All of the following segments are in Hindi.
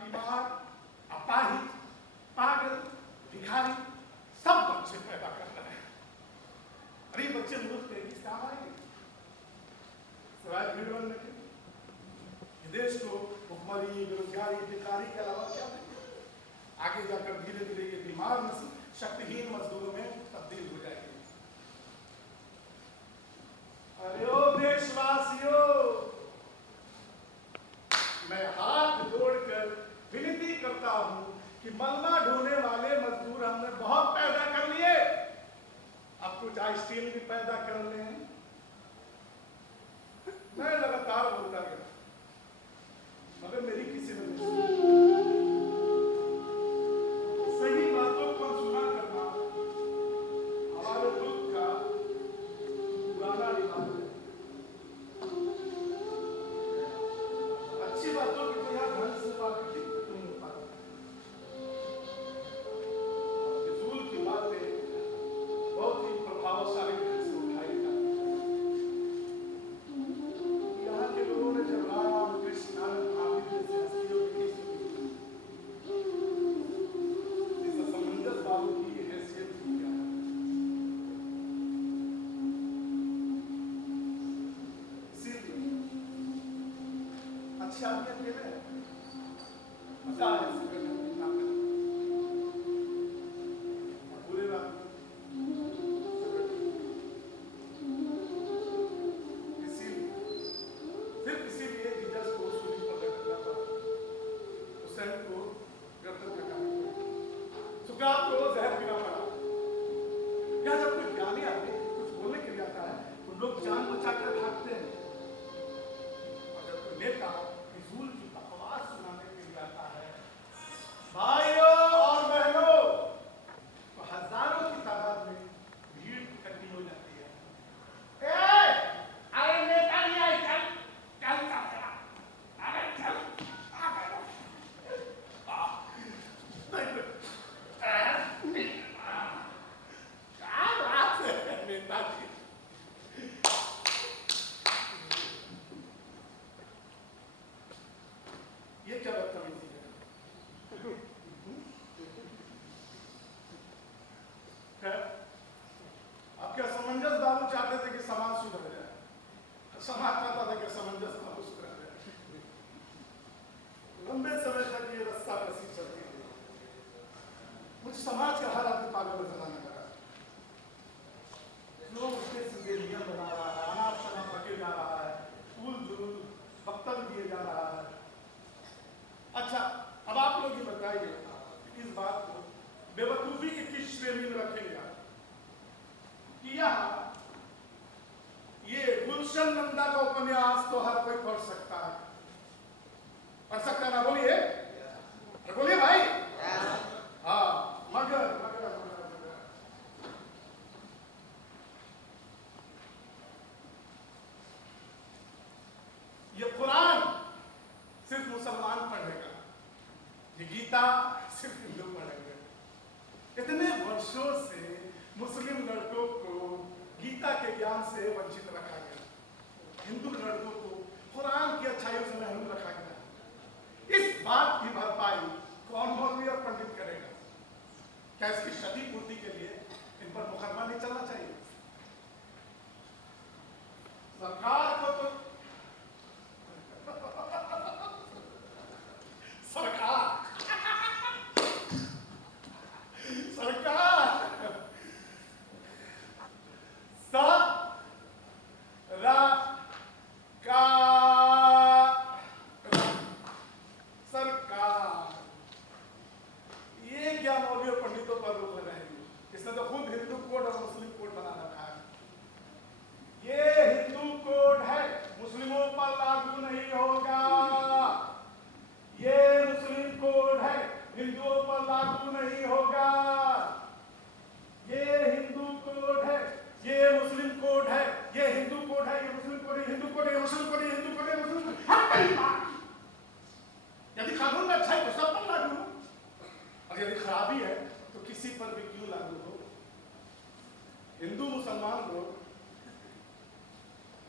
बीमार, अपाहिज, पागल, भिखारी सब बच्चे पैदा करता है। अरे बच्चे मुफ्त के किस काम आएंगे? सिवाय भीड़ बनने के। देश को भुखमरी, बेरोजगारी, बेकारी के अलावा क्या देंगे? आगे जाकर धीरे धीरे ये बीमार नस्ल शक्तिहीन मजदूरों में तब्दील हो जाएगी। अरे ओ देशवासियों, मैं हाथ जोड़कर विनती करता हूं कि मलमा ढोने वाले मजदूर हमने बहुत पैदा कर लिए, अब कुछ स्टील भी पैदा कर ले। मैं लगातार बोलता गया मगर मेरी किसी ने नहीं सुनी। सही बातों को सुना करना हमारे दुख का पुराना रिवाज है। अच्छी बातों की तो यहाँ ढंग से बात नहीं हो पाती। फिजूल की बातें बहुत ही प्रभावशाली ढंग से उठाई जाती है। यहाँ के लोगों ने जब राम कृष्ण आनंद महावीर जैसे हस्तियों की इस असमंजस बाबू की हैसियत की क्या है? इसीलिए अच्छे आदमी अकेले मजा है पूरे रात इसीलिए जीसस को सूली पर लटकना पड़ा, हुसैन को गर्दन कटानी पड़ी, सुकरात को जहर पीना पड़ा। या जब कोई ज्ञानी आदमी कुछ बोलने के लिए आता है तो लोग जान बचाकर भागते हैं, और जब कोई नेता फिजूल की बकवास सुनाने के लिए आता है भाइयों और बहनों, तो हजारों की तादाद में भीड़ इकट्ठी हो जाती है। अरे नेता नहीं आए, चल चल चल, अरे चल क्या बात है नेताजी। ये क्या बदतमीजी है? अब क्या समंजस बाबू चाहते थे कि समाज सुधर जाए? समाज चाहता था कि समंजस बाबू सुधर जाए। लंबे समय तक ये रास्ता कसी चलती रही। मुझे समाज का हर आदमी पागल नजर आने लगा। लोग उसके सीधे नियम बना रहा है, अनाप शनाप बके जा रहा है, फूल जुलूल वक्तव्य दिए जा रहा है। अच्छा, अब आप लोग ये बताइए इस बात को बेवकूफी की किस श्रेणी में रखेंगे आप? कि यहाँ ये गुलशन नंदा का उपन्यास तो हर कोई पढ़ सकता है, पढ़ सकता है ना? बोलिए, बोलिए भाई। हाँ, मगर ये कुरान सिर्फ मुसलमान पढ़ेगा, ये गीता सिर्फ हिंदू पढ़ेंगे। इतने वर्षों से मुस्लिम लड़कों को गीता के ज्ञान से वंचित रखा गया, हिंदू लड़कों को कुरान की अच्छाइयों से महरूम रखा गया। इस बात की भरपाई कौन मौलवी और पंडित करेगा? क्या इसकी क्षतिपूर्ति के लिए इन पर मुकदमा नहीं चलना चाहिए? सरकार को तो हिंदू मुसलमान लोग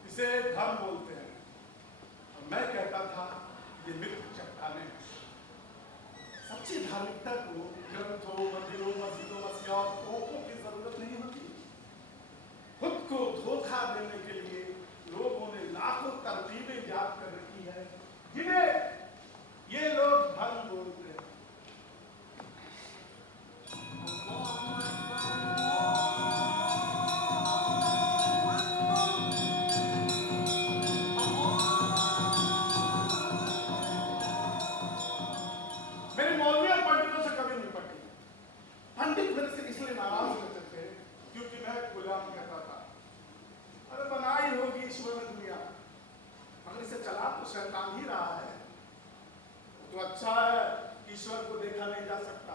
इसे धर्म बोलते हैं, और मैं कहता था ये मित्र चट्टाने हैं। सच्ची धार्मिकता को ग्रंथों, मंदिरों, मस्जिदों, मसीहा और तोपों की जरूरत नहीं होती। खुद को धोखा देने के लिए लोगों ने लाखों तरकीबें याद कर रखी है, जिन्हें ये लोग धर्म बोलते हैं। मेरे मौलवी और पंडितों से कभी नहीं पटी। पंडित मेरे से इसलिए नाराज रहते थे क्योंकि मैं गुलाम कहता था, अरे बनाई होगी ईश्वर ने दुनिया, मगर इसे चला तो शैतान ही रहा है। तो अच्छा है, ईश्वर को देखा नहीं जा सकता,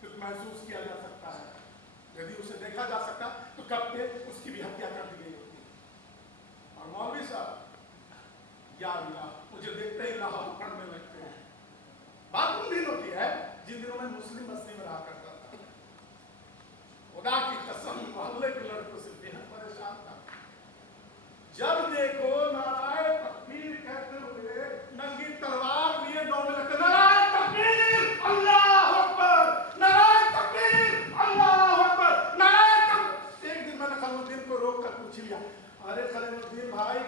सिर्फ महसूस किया जा सकता है। यदि उसे देखा जा सकता तो कब के उसकी भी हत्या कर दी गई होती। और मौलवी साहब या मुझे देखते ही लाहौर पढ़ने लगते हैं। बात उन दिनों की है जिन दिनों में मुस्लिम बस्ती में रहा करता था। खुदा की कसम, मोहल्ले के लड़कों से बेहद परेशान था। जब देखो नारायण तकबीर कहते हुए नंगी तलवार लिए दौड़ में लगते, नारायण तकबीर अल्लाह अकबर, नारायण तकबीर अल्लाह अकबर, नारायण तकबीर। एक दिन मैंने खलीमुद्दीन को रोक कर पूछ लिया, अरे खलीमुद्दीन भाई,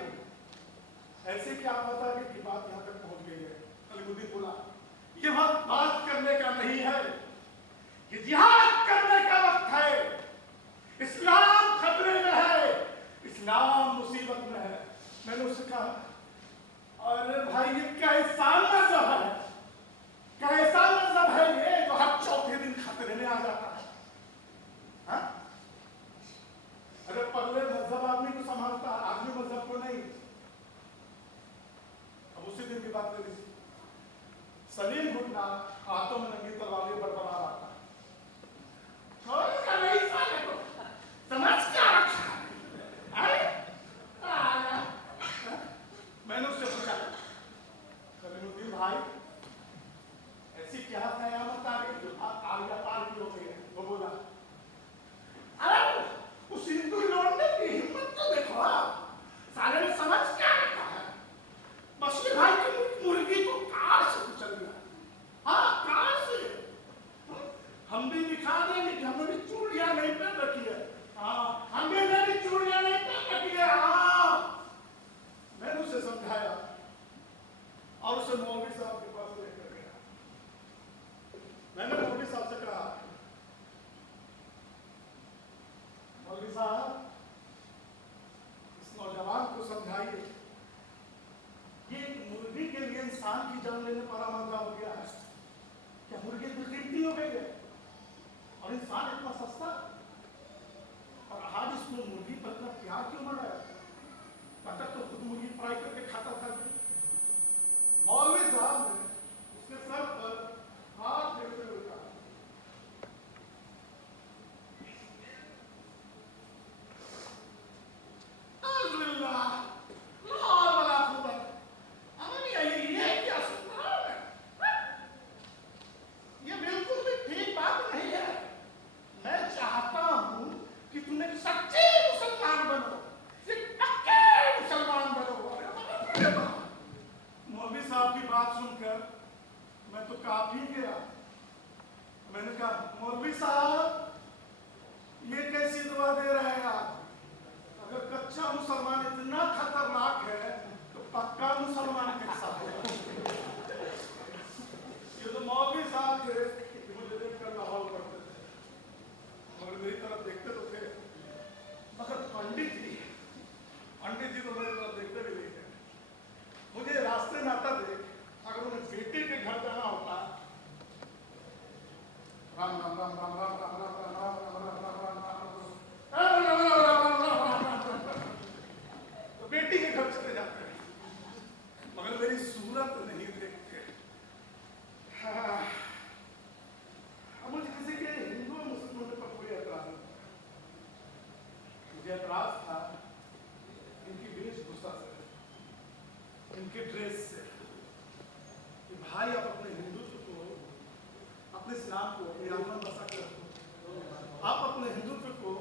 ऐसे क्या पता कि बात यहाँ तक पहुंच गई है? खलीमुद्दीन बोला, ये वक्त बात करने का नहीं है, ये जिहाद करने का वक्त है। इस्लाम खतरे में है, इस्लाम मुसीबत में है। मैंने उससे कहा, अरे भाई ये कैसा मजहब है, कैसा मजहब है ये जो हर चौथे दिन खतरे में आ जाता है? हाँ? अरे पगले, मजहब आदमी को संभालता, आदमी मजहब को नहीं। अब उसी दिन की बात करी, सलीम घुटना हाथों में नंगी तलवारें बरबरा रहा था। समझ क्या रखा है? मैंने उससे पूछा, खलीमुद्दीन भाई, ऐसी क्या कयामत आ गई जो आलिया पार की हो गई है? वो बोला, अरे उस हिंदू लौटने की हिम्मत तो देखो आप, सारे ने समझ क्या रखा है? बशीर भाई की मुर्गी को कार से कुचल गया। हाँ, कार से। हम भी दिखा देंगे कि हमने भी चूड़ियां नहीं पहन रखी है। हाँ, हमने भी चूड़ियां नहीं पहन रखी है। हाँ, मैंने उसे समझाया और उसे मौलवी साहब के पास लेकर गया। मैंने मौलवी साहब से कहा, मौलवी साहब, इस नौजवान को समझाइए, ये मुर्गी के लिए इंसान की जान लेने पर आमादा हो गया है। क्या मुर्गी इतनी कीमती हो गई है और इंसान इतना सस्ता? और आज इसको मुर्गी पर इतना प्यार क्यों बढ़ा है? तब तक तो खुद मुर्गी फ्राई करके खाता था। मौलवी साहब ने उसके सर पर हाथ फेरते हुए कहा, मौलवी साहब, ये कैसी दुआ दे रहे हैं आप? अगर कच्चा मुसलमान इतना खतरनाक है तो पक्का मुसलमान कैसा होगा? ये तो मौलवी साहब थे, मुझे देखकर लाहौल पड़ते थे, मगर मेरी तरफ देखते तो थे। मगर पंडित जी तो मेरी तरफ देखते भी नहीं थे। मुझे रास्ते में आता देख, अगर उन्हें बेटे के घर जाना होता, राम राम राम राम राम राम राम राम राम राम राम राम राम, तो बेटी के घर चले जाते हैं, मगर मेरी सूरत नहीं देखते। अब मुझे किसी के हिंदू मुस्लिमों पर कोई एतराज नहीं, मुझे एतराज था इनकी वेशभूषा से, इनके ड्रेस से, कि भाई आप अपने हिंदुत्व को, अपने इस्लाम को अपनी आत्मा बसा कर रखो। आप अपने हिंदुत्व को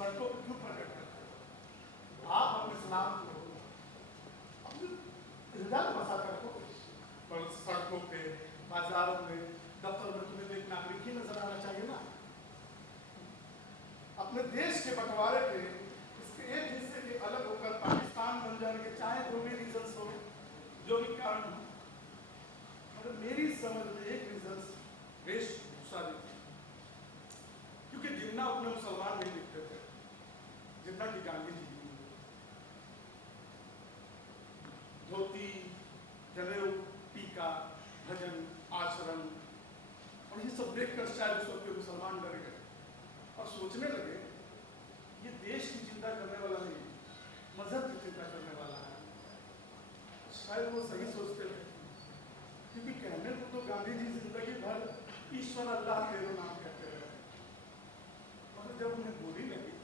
सड़कों पर क्यों प्रकट करते हो? आप अपने इस्लाम को अपने हृदय में बसा कर रखो, पर सड़कों पे, बाजारों में, दफ्तर में तुम्हें तो एक नागरिक ही नजर आना चाहिए ना। अपने देश के बंटवारे के इसके एक हिस्से के अलग होकर पाकिस्तान बन जाने के चाहे जो भी रीजंस हो, जो भी कारण हो, मगर मेरी समझ में एक रीजन वेशभूषा थी। क्योंकि जिन्ना अपने मुसलमान नहीं दिखते थे जितना कि गांधी जी धोती, जनेऊ, टीका, भजन, आचरण, और ये सब देखकर शायद उस वक्त के मुसलमान डर गए और सोचने लगे ये देश की चिंता करने वाला नहीं, मजहब की चिंता करने वाला है। शायद वो सही सोचते थे, क्योंकि कहने को तो गांधी जी जिंदगी भर ईश्वर अल्लाह तेरो नाम कहते रहे, मगर जब उन्हें गोली लगी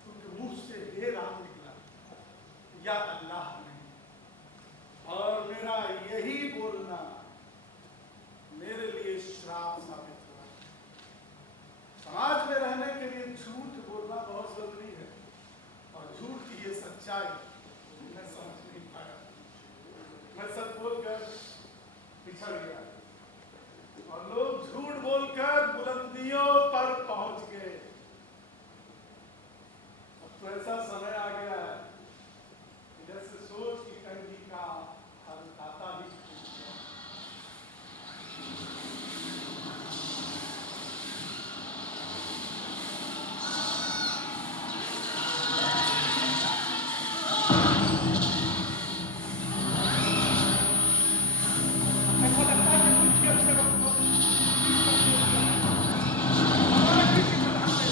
तो उनके मुंह से हे राम निकला, या अल्लाह नहीं। और मेरा यही बोलना मेरे लिए श्राप साबित हुआ। समाज में रहने के लिए झूठ बोलना बहुत जरूरी है, और झूठ की ये सच्चाई मैं समझ नहीं पाया। मैं सच बोलकर पिछड़ गया और लोग झूठ बोलकर बुलंदियों पर पहुंच गए। अब तो ऐसा समय आ गया है जैसे सोच की कंजी का हर ताता ही टूट गया। ऐसा लगता है कि कुछ भी अच्छे वक्त को हमारा किसी तरह से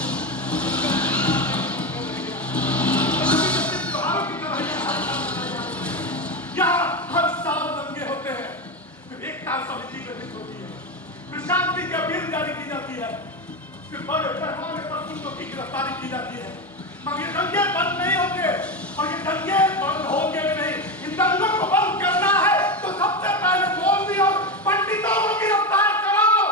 त्योहारों की तरह यहाँ हर साल दंगे होते हैं, फिर एकता समिति गठित होती है, फिर शांति की अपील जारी की जाती है, फिर बड़े पैमाने पर गुंडों की गिरफ्तारी की जाती है, मगर ये दंगे बंद नहीं होते। और ये दंगे बंद होंगे भी नहीं। इन दंगों को बंद करना है तो सबसे पहले मौलवी और पंडितों को गिरफ्तार कराओ।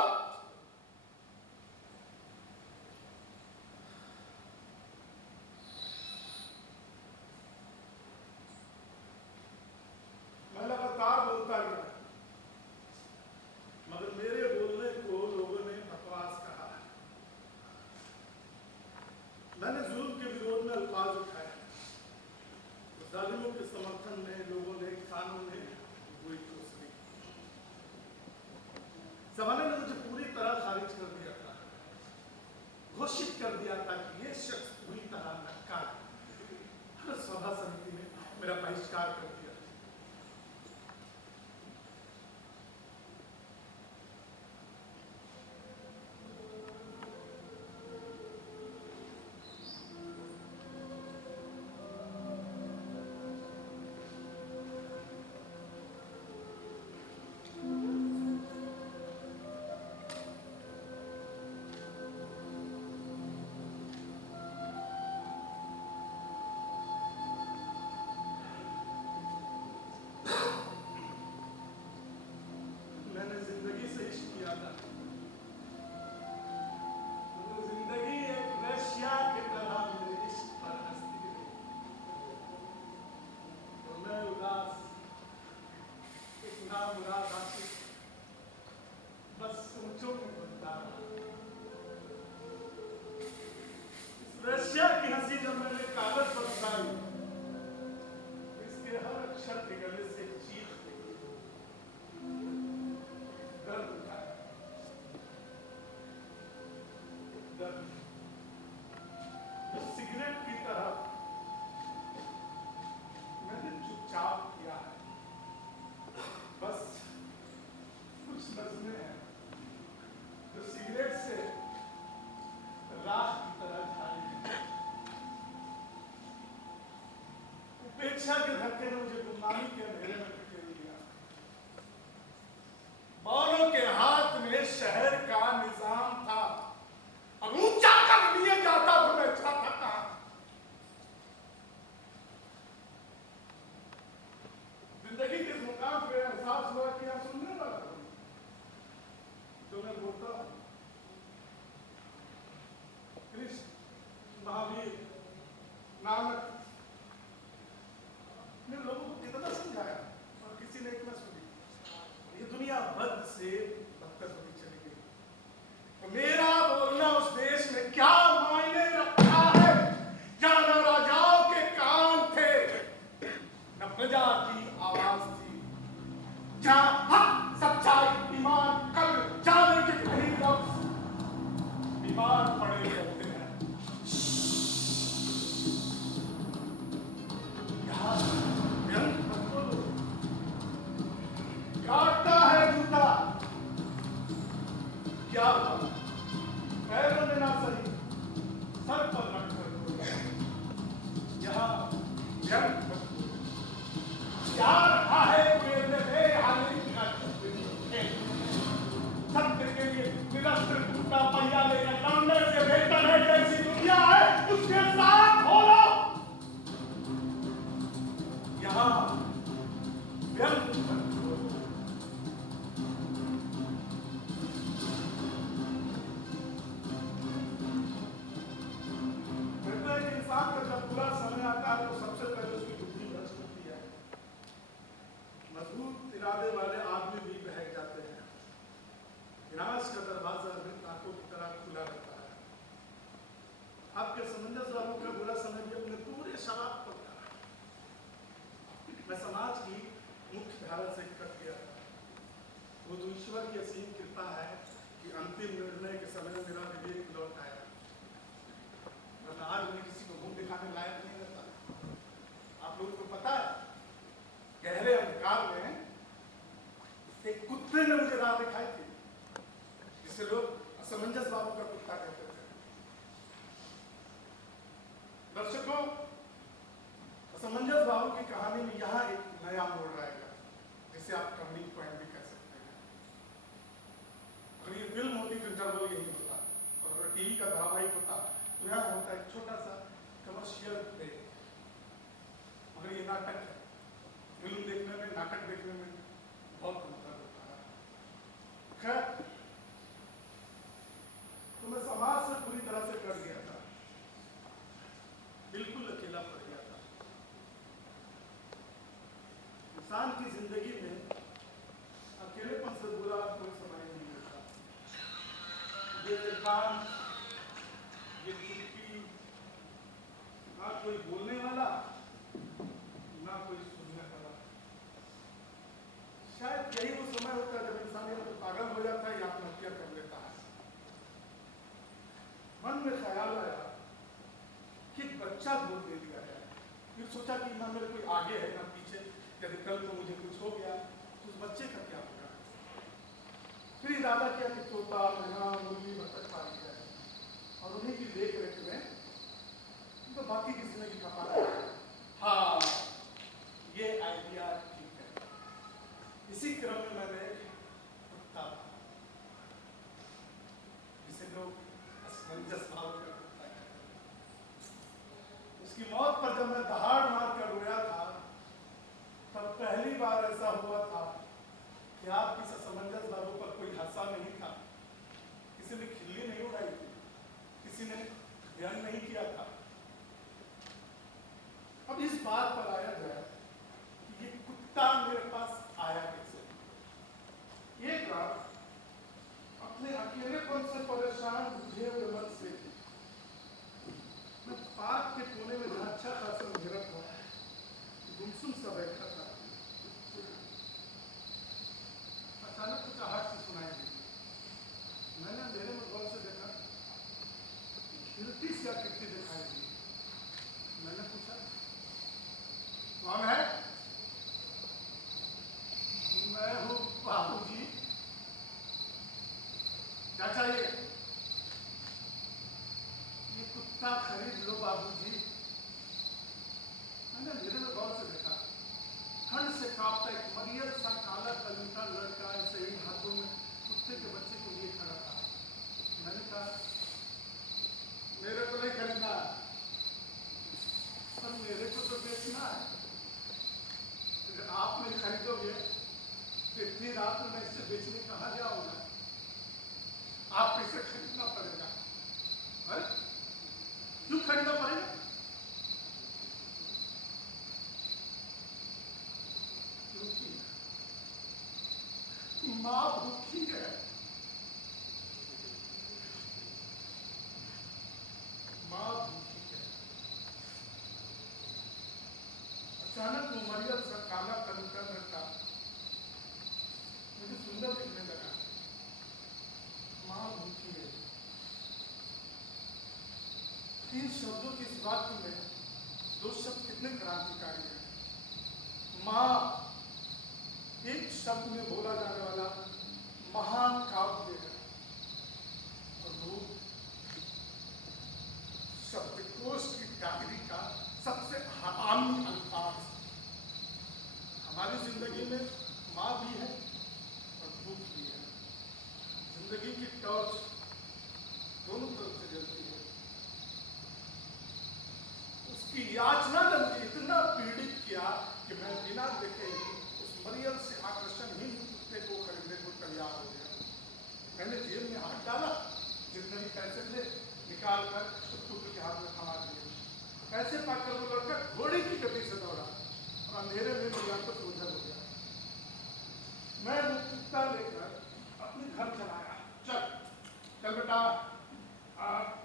मैं लगातार बोलता गया, मगर मेरे बोलने को लोगों ने बकवास कहा। मैंने जुल्म के विरोध में अल्फाज उठाए, जालिमों के समर्थन में लोगों ने कानून में हुई चोसनी। जमाने ने मुझे पूरी तरह खारिज कर दिया था, घोषित कर दिया था कि ये शख्स पूरी तरह नक्कार है। हर सभा समिति ने मेरा बहिष्कार कर दिया। मैंने जिंदगी से इश्क किया था, तो जिंदगी एक वेश्या की तरह मेरे इश्क पर हंसती रही। तो मैं उदास, एक नामुराद आशिक, बस सोचों में बनता रहा। इस वेश्या की हंसी जब मैंने कागज पर उतारी, इसके हर अक्षर के गले से चीख निकली, दर्द उठाया, दर्द जो सिगरेट की तरह मैंने चुपचाप किया है। बस कुछ नज़में हैं जो सिगरेट से राख की तरह झाड़ी। उपेक्षा के धक्के ने मुझे गुमनामी के अंधेरे में धकेल दिया। मौलों के हाथ में शहर का निजाम था, और ऊंचा कर लिए जाता तो मैं चाहता था। जिंदगी के इस मुकाम पे एहसास हुआ कि आप सुनने वाला हो जो मैं बोलता हूं। कृष्ण, महावीर, नानक ने लोगों को कितना समझाया और किसी ने इतना सुनी। ये दुनिया भर से से बदतर होती चली गई। तो मेरा बोलना उस देश में क्या मायने रखता है? जहां न राजाओं के कान थे, न प्रजा की आवाज थी, जहां हक, सच्चाई, ईमान, कद्र जाने के कहीं लफ्ज बीमार पड़े रहते हैं। यहाँ व्यंग मत बोलो। काटता है जूता, क्या हुआ? पैरों में ना सही, सर पर रख कर बोलो। यहाँ व्यंग मत बोलो। क्या रखा है मेरे बेहाली का सत्य के लिए निरस्त्र टूटा पहिया लेकर लड़ने से बेहतर है जैसी दुनिया है उसके साथ हो लो। यहाँ व्यंग मत बोलो। कहते हैं कि इंसान का जब बुरा समय आता है तो सबसे पहले उसकी बुद्धि भ्रष्ट होती है। मजबूत इरादे वाले आदमी भी बहक जाते हैं। विनाश का दरवाजा मृत आंखों की तरह खुला रहता है। आपके समंजस वालों का बुरा समय भी अपने पूरे शराब पर था। मैं समाज की मुख्य धारा से कट गया था। वो जो ईश्वर की असीम कृपा है कि अंतिम निर्णय के समय मेरा विवेक लौट आया, वरना आज मैं किसी को मुंह दिखाने लायक नहीं रहता। आप लोगों को पता है, गहरे अंधकार में एक कुत्ते ने मुझे राह दिखाई थी, जिसे लोग असमंजस बाबू का कुत्ता कहते थे। दर्शकों, असमंजस बाबू की कहानी में यहाँ एक नया मोड़ आएगा, जिसे आप टर्निंग पॉइंट भी कह सकते हैं। अगर ये फिल्म होती तो इंटरवल यही होता, और अगर टीवी का धारावाहिक होता तो यहाँ होता एक छोटा सा कमर्शियल ब्रेक। मगर ये नाटक है। फिल्म देखने में, नाटक देखने में बहुत अंतर होता है। खैर, तो मैं समाज से पूरी तरह से कट गया था, बिल्कुल अकेला पड़ गया था। इंसान की जिंदगी में अकेलेपन से बुरा कोई समय नहीं मिलता। ये एकांत, ये चुप्पी, ना कोई बोलने वाला, ना कोई सुनने वाला। शायद यही वो समय होता है जब इंसान या तो पागल हो जाता है या आत्महत्या कर लेता है। मन में ख्याल आया कि एक बच्चा गोद ले लिया जाए। फिर सोचा कि ना मेरे कोई आगे है ना पीछे, यदि कल को मुझे कुछ हो गया तो उस बच्चे का क्या होगा। फिर इरादा किया कि तोता, मैना, मुर्गी, बतख पाली जाए और उन्हीं की देख रेख में तो बाकी की जिंदगी का पाला। हाँ, ये आइडिया ठीक है। इसी क्रम में मैंने कुत्ता, जिसे लोग असमंजस भाव का कुत्ता है, उसकी मौत पर जब मैं दहाड़ मार कर रोया था, तब पहली बार ऐसा हुआ था कि आपकी असमंजस बाबू पर कोई हंसा नहीं था, किसी ने खिल्ली नहीं उड़ाई थी, किसी ने व्यंग नहीं किया था। अब इस बात पर आया जाए कि ये कुत्ता मेरे पास आया कैसे। एक बार अपने अकेलेपन से परेशान बुझे हुए मन से मैं पार्क के कोने में जहां अच्छा खासा अंधेरा था, गुमसुम सा बैठा था। अचानक कुछ आहट से सुनाई दी। मैंने अंधेरे में गौर से देखा, खिलती सी आकृति दिखाई दी। मैंने पूछा, कौन है? मैं हूँ बाबूजी। क्या चाहिए? ये कुत्ता खरीद लो बाबूजी। मैंने अंधेरे में गौर से देखा, ठंड से कांपता एक मरियल सा काला कलूटा लड़का ऐसे ही हाथों में कुत्ते के बच्चे को लिए खड़ा था। मैंने कहा, मेरे को नहीं खरीदना, पर मेरे को तो बेचना है। अगर आप नहीं खरीदोगे तो इतनी रात में मैं इसे बेचने कहाँ जाऊंगा? आपको इसे खरीदना पड़ेगा। क्यों खरीदना पड़ेगा? माँ भूखी है। माँ भूखी है। अचानक उमरिया सा काला कंकर रखा मुझे सुंदर दिखने लगा। माँ भूखी है। इन शब्दों की इस वाक्य में दो शब्द कितने क्रांतिकारी हैं। माँ एक शब्द में बोला जाने वाला महाकाव्य है और वो शब्दकोश की डायरी का सबसे आम अल्फाज। हमारी जिंदगी में माँ भी है और भूख भी है। जिंदगी की टॉर्च दोनों तरफ से जलती है। उसकी याचना ने मुझे इतना पीड़ित किया कि मैं बिना देखे ही उस मरियम से आकर्षणहीन कुत्ते को खरीदने को तैयार हो गया। मैंने जेब में हाथ डाला, जितने भी पैसे थे निकाल कर उस कुत्ते के हाथ में थमा दिए। पैसे पाकर वो लड़का घोड़े की गति से दौड़ा और अंधेरे में मुझे तो उधर हो गया। मैं वो कुत्ता लेकर अपने घर चलाया। चल चल बेटा,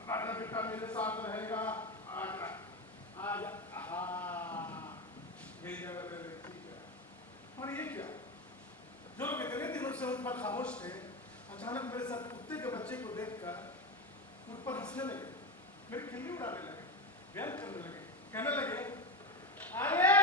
राजा बेटा मेरे साथ रहेगा। आजा आजा, हाँ यही जगह पे ठीक है। और ये क्या, जो लोग इतने दिनों से उन पर खामोश थे अचानक मेरे साथ कुत्ते के बच्चे को देखकर उन पर हंसने लगे, मेरी खिल्ली उड़ाने लगे, व्यंग करने लगे, कहने लगे अरे